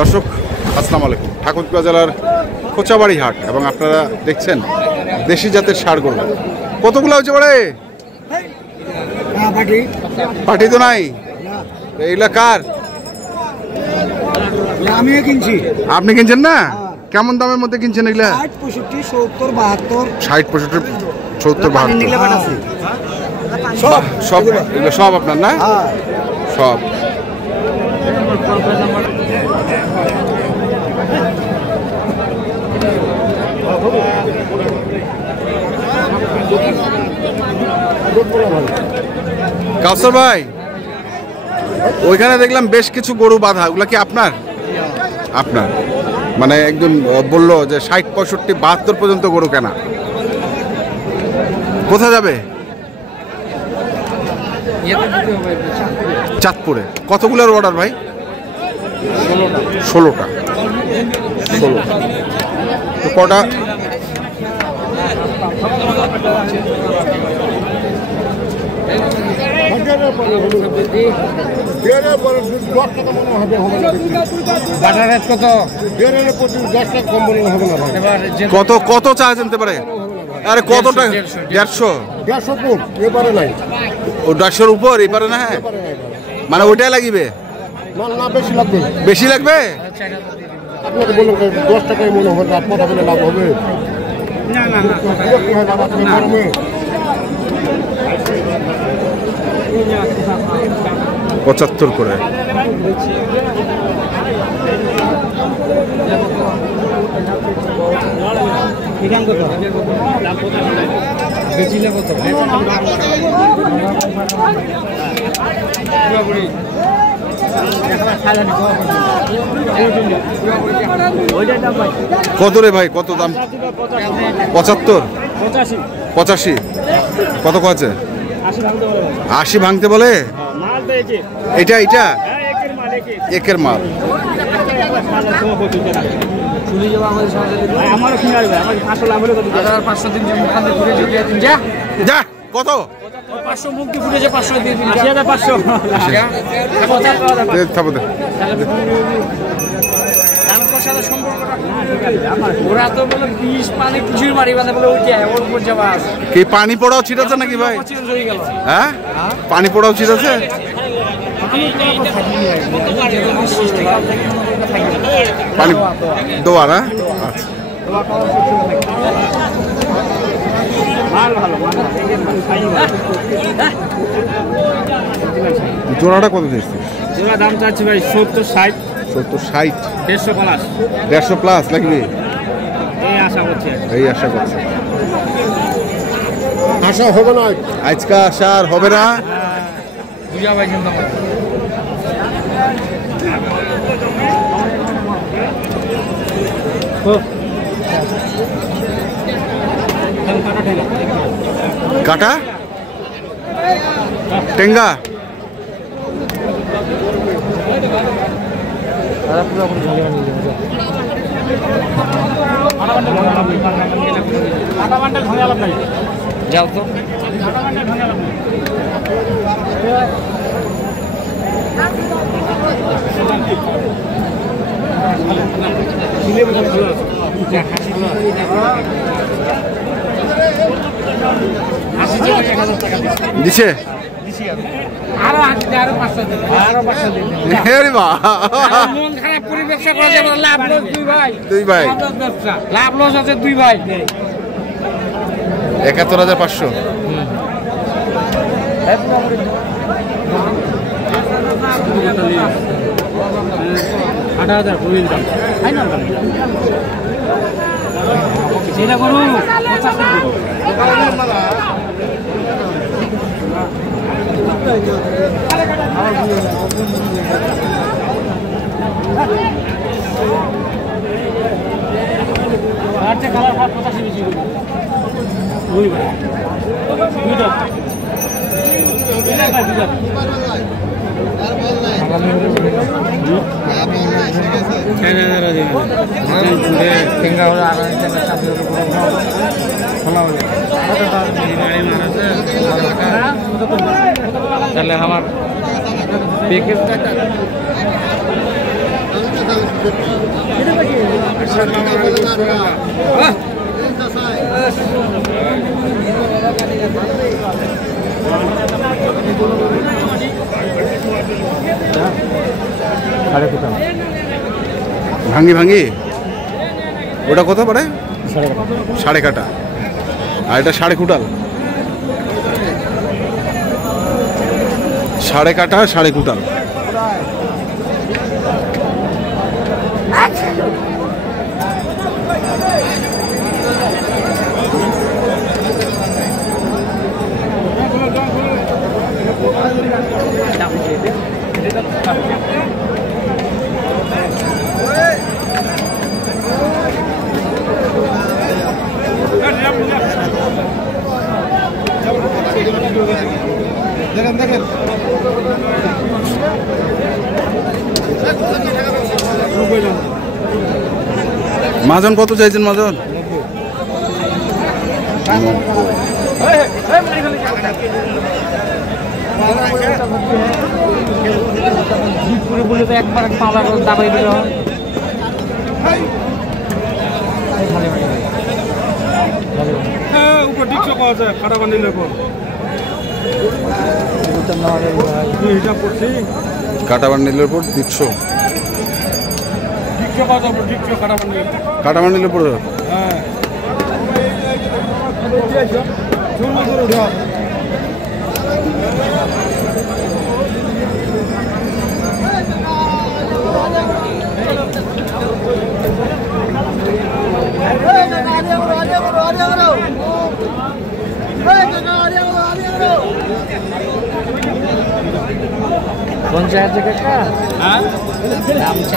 দর্শক আসসালামু আলাইকুম। ঠাকুরগাঁও জেলার খোঁচাবাড়ি হাট এবং আপনারা দেখছেন দেশি জাতের ষাঁড় গরু। কতগুলো হচ্ছে বড়ে? পাটি তো নাই। এইগুলা কার? আমি কিনছি। আপনি কিনছেন না? কেমন দামের মধ্যে কিনছেন এগুলা? 60, 65, 70, 72। 60, 65, 70, 72 সব এগুলো সব আপনার না? সব কাউসার ভাই, ওইখানে দেখলাম বেশ কিছু গরু বাঁধা, ওগুলা কি আপনার? আপনার মানে একজন বললো যে 60, 65, 72 পর্যন্ত গরু কেনা। কোথায় যাবে? চাঁদপুরে। কতগুলোর অর্ডার ভাই? 16টা। তো কটা? কত কত চা জানতে পারে? আরে কত টাকা? 150 এবারে নাই। ও 150-র উপর এবারে না? হ্যাঁ, মানে ওইটাই লাগিবে? না, বেশি লাগবে। বেশি লাগবে? আপনাকে বললাম 10 টাকায় মনে হবে, কথা বলে লাভ হবে না। 75 করে। কত রে ভাই, কত দাম? 75, 85। কত আছে? 80 ভাঙতে বলে। এটা একের মাল। যা কত? 500 মুক্তি ফুটেছে, 500 দিয়ে দিন। 80,500। ওরা তো বলে 20 পানি কিছুর মারি বাঁধে বলে উঠে ওর উপর যাওয়া। কি পানি পড়াও ছিটাচ্ছে নাকি ভাই? হ্যাঁ, পানি পড়াও ছিটাচ্ছে। পানি দোয়া না? আচ্ছা, জোড়াটা কত দিচ্ছিস? জোড়া দাম চাচ্ছি ভাই 70, 60। 70, 60, 150 প্লাস। 150 প্লাস লাগবে এই আশা করছি। আশা হবে না আজকে, আশা আর হবে না। বুঝা ভাই চিন্তা কাটা টেঙ্গা যাও তো। দিছে আরো 500 দিন। মন খারাপ করে ব্যবসা করা যাবে, লাভ লস দুই ভাই। লাভ লস আছে 2 ভাই। 71,500। সেটা করু কালার 85 বেশি দুই ভাই। তাহলে আমার প্যাকেজটা ভাঙ্গি ভাঙ্গি ওটা কত পড়ে? সাড়ে কাটা। আর এটা সাড়ে কুটাল। সাড়ে কাটা সাড়ে কুটাল। দেখেন মাজন কত চাইছেন? মাজন একবার দাবাই দিল। উপর টিকশো পাওয়া যায় খাটা বানিয়ে নেব। কাটাবার নিলের উপর 300 কাটাবার নিলের উপর।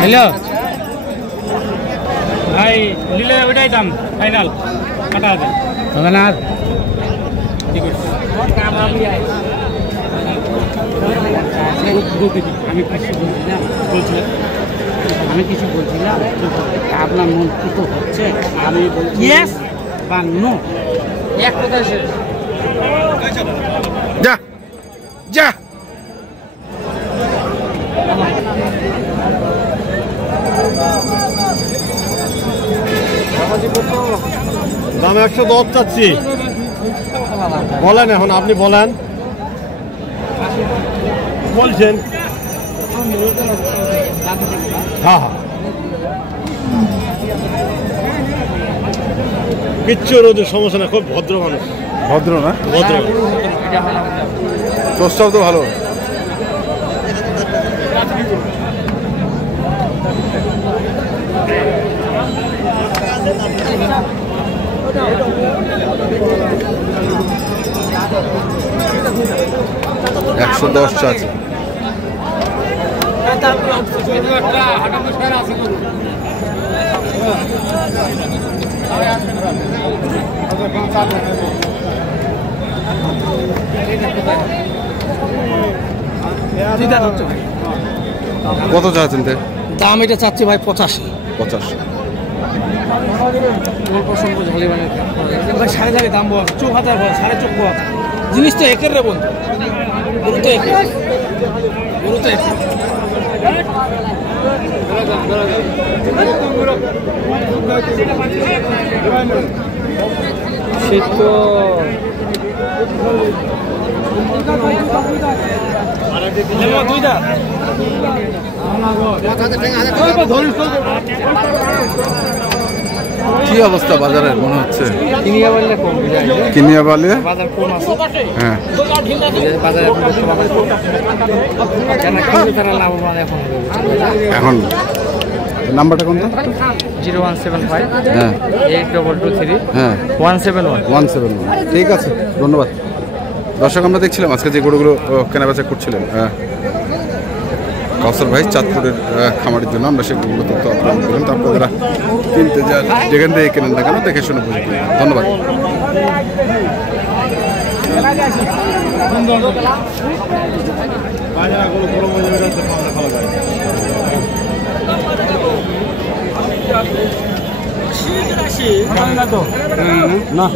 হ্যালো ভাই, নিলে ওইটাই দাম ফাইনাল। কাটা হবে না আর ঠিক আছে। আমি কিছু বলছিলাম, আপনার মন তো হচ্ছে। আমি বলছি বা নো, এক কথা শেষ। যা যা দাম 110 চাচ্ছি। বলেন এখন, আপনি বলেন। বলছেন? হ্যাঁ হ্যাঁ, কিচ্ছু রোদের সমস্যা না, খুব ভদ্র মানুষ। ভদ্র না? ভদ্র। চোষটাও তো ভালো। একশো 10 চাচ্ছে। কত চাচ্ছেন? দাম এটা চাচ্ছি ভাই 85। 85। ভাই 4.5 দাম বল, 4,000 বল, 4.5 জিনিস তো একের রে বন্ধু। গরু তো একের, গরু তো একের। সে তো দুইটা কি অবস্থা বাজারের মনে হচ্ছে? কিনিয়া বললে বাজার কম আছে। হ্যাঁ, এখন নাম্বারটা কোনটা? 0175 হ্যাঁ 8223 হ্যাঁ 171। ঠিক আছে, ধন্যবাদ। দর্শক, আমরা দেখছিলাম আজকে যে গরুগুলো কেনাবেচা করছিলেন কাউসার ভাই চাঁদপুরের খামারের জন্য, আমরা সেগুলো তথ্য আপনারা দিলাম। তারপর যারা কিনতে যান, যেখান থেকে কেনেন না কেন, দেখে শুনে বুঝে কিনবেন। ধন্যবাদ। না